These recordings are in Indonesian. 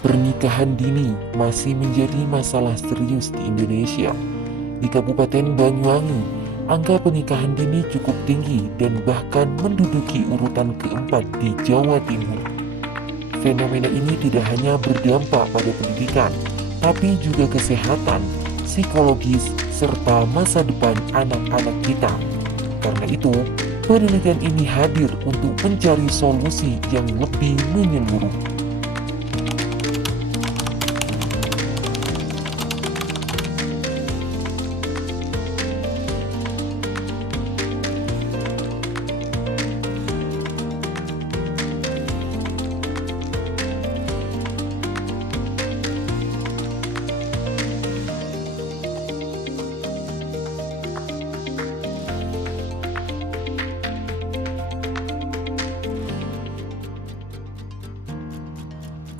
Pernikahan dini masih menjadi masalah serius di Indonesia. Di Kabupaten Banyuwangi, angka pernikahan dini cukup tinggi dan bahkan menduduki urutan keempat di Jawa Timur. Fenomena ini tidak hanya berdampak pada pendidikan, tapi juga kesehatan, psikologis, serta masa depan anak-anak kita. Karena itu, penelitian ini hadir untuk mencari solusi yang lebih menyeluruh.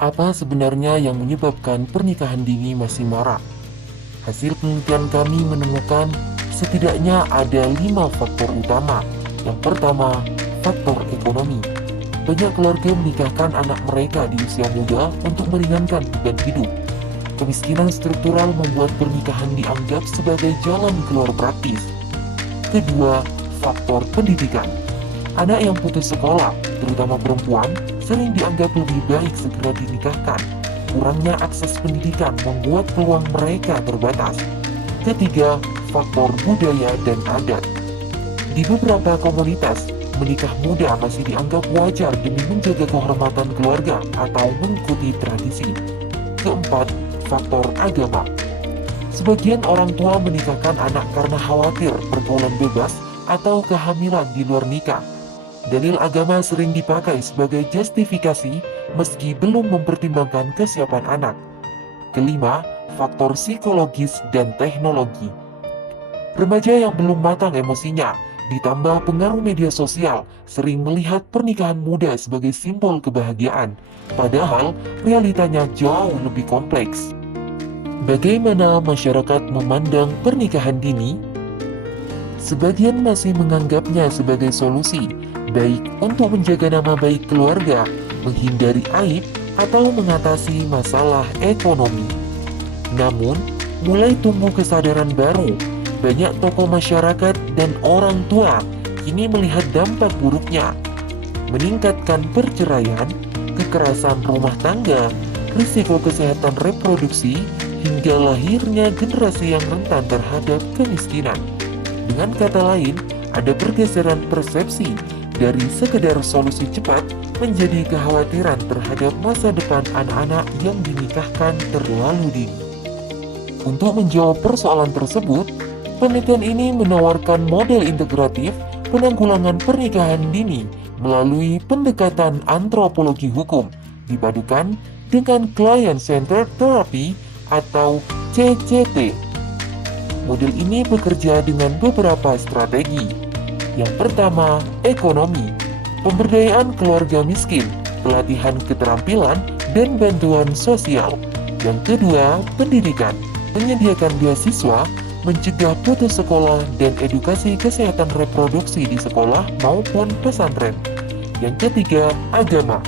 Apa sebenarnya yang menyebabkan pernikahan dini masih marak? Hasil penelitian kami menemukan setidaknya ada 5 faktor utama. Yang pertama, faktor ekonomi. Banyak keluarga menikahkan anak mereka di usia muda untuk meringankan beban hidup. Kemiskinan struktural membuat pernikahan dianggap sebagai jalan keluar praktis. Kedua, faktor pendidikan. Anak yang putus sekolah, terutama perempuan, sering dianggap lebih baik segera dinikahkan. Kurangnya akses pendidikan membuat peluang mereka terbatas. Ketiga, faktor budaya dan adat. Di beberapa komunitas, menikah muda masih dianggap wajar demi menjaga kehormatan keluarga atau mengikuti tradisi. Keempat, faktor agama. Sebagian orang tua menikahkan anak karena khawatir pergaulan bebas atau kehamilan di luar nikah. Dalil agama sering dipakai sebagai justifikasi meski belum mempertimbangkan kesiapan anak. Kelima, faktor psikologis dan teknologi. Remaja yang belum matang emosinya, ditambah pengaruh media sosial, sering melihat pernikahan muda sebagai simbol kebahagiaan, padahal realitanya jauh lebih kompleks. Bagaimana masyarakat memandang pernikahan dini? Sebagian masih menganggapnya sebagai solusi, baik untuk menjaga nama baik keluarga, menghindari aib, atau mengatasi masalah ekonomi. Namun, mulai tumbuh kesadaran baru, banyak tokoh masyarakat dan orang tua kini melihat dampak buruknya, meningkatkan perceraian, kekerasan rumah tangga, risiko kesehatan reproduksi, hingga lahirnya generasi yang rentan terhadap kemiskinan. Dengan kata lain, ada pergeseran persepsi dari sekedar solusi cepat menjadi kekhawatiran terhadap masa depan anak-anak yang dinikahkan terlalu dini. Untuk menjawab persoalan tersebut, penelitian ini menawarkan model integratif penanggulangan pernikahan dini melalui pendekatan antropologi hukum, dipadukan dengan client-centered therapy atau CCT. Model ini bekerja dengan beberapa strategi. Yang pertama, ekonomi. Pemberdayaan keluarga miskin, pelatihan keterampilan, dan bantuan sosial. Yang kedua, pendidikan. Menyediakan beasiswa, mencegah putus sekolah, dan edukasi kesehatan reproduksi di sekolah maupun pesantren. Yang ketiga, agama.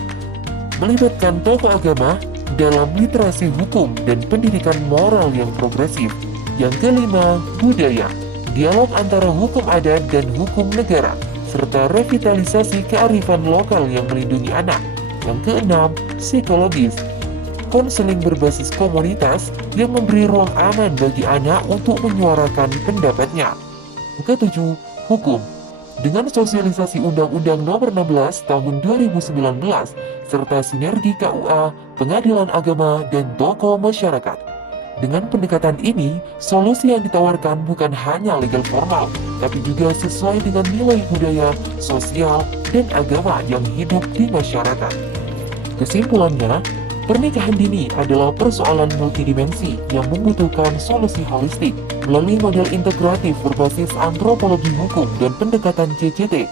Melibatkan tokoh agama dalam literasi hukum dan pendidikan moral yang progresif. Yang kelima, budaya. Dialog antara hukum adat dan hukum negara, serta revitalisasi kearifan lokal yang melindungi anak. Yang keenam, psikologis. Konseling berbasis komunitas yang memberi ruang aman bagi anak untuk menyuarakan pendapatnya. Yang ketujuh, hukum. Dengan sosialisasi Undang-Undang Nomor 16 Tahun 2019 serta sinergi KUA, pengadilan agama, dan tokoh masyarakat. Dengan pendekatan ini, solusi yang ditawarkan bukan hanya legal formal, tapi juga sesuai dengan nilai budaya, sosial, dan agama yang hidup di masyarakat. Kesimpulannya, pernikahan dini adalah persoalan multidimensi yang membutuhkan solusi holistik melalui model integratif berbasis antropologi hukum dan pendekatan CCT.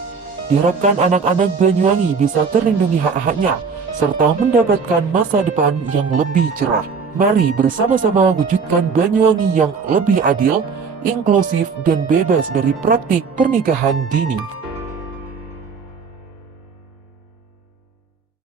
Diharapkan anak-anak Banyuwangi bisa terlindungi hak-haknya, serta mendapatkan masa depan yang lebih cerah. Mari bersama-sama wujudkan Banyuwangi yang lebih adil, inklusif, dan bebas dari praktik pernikahan dini.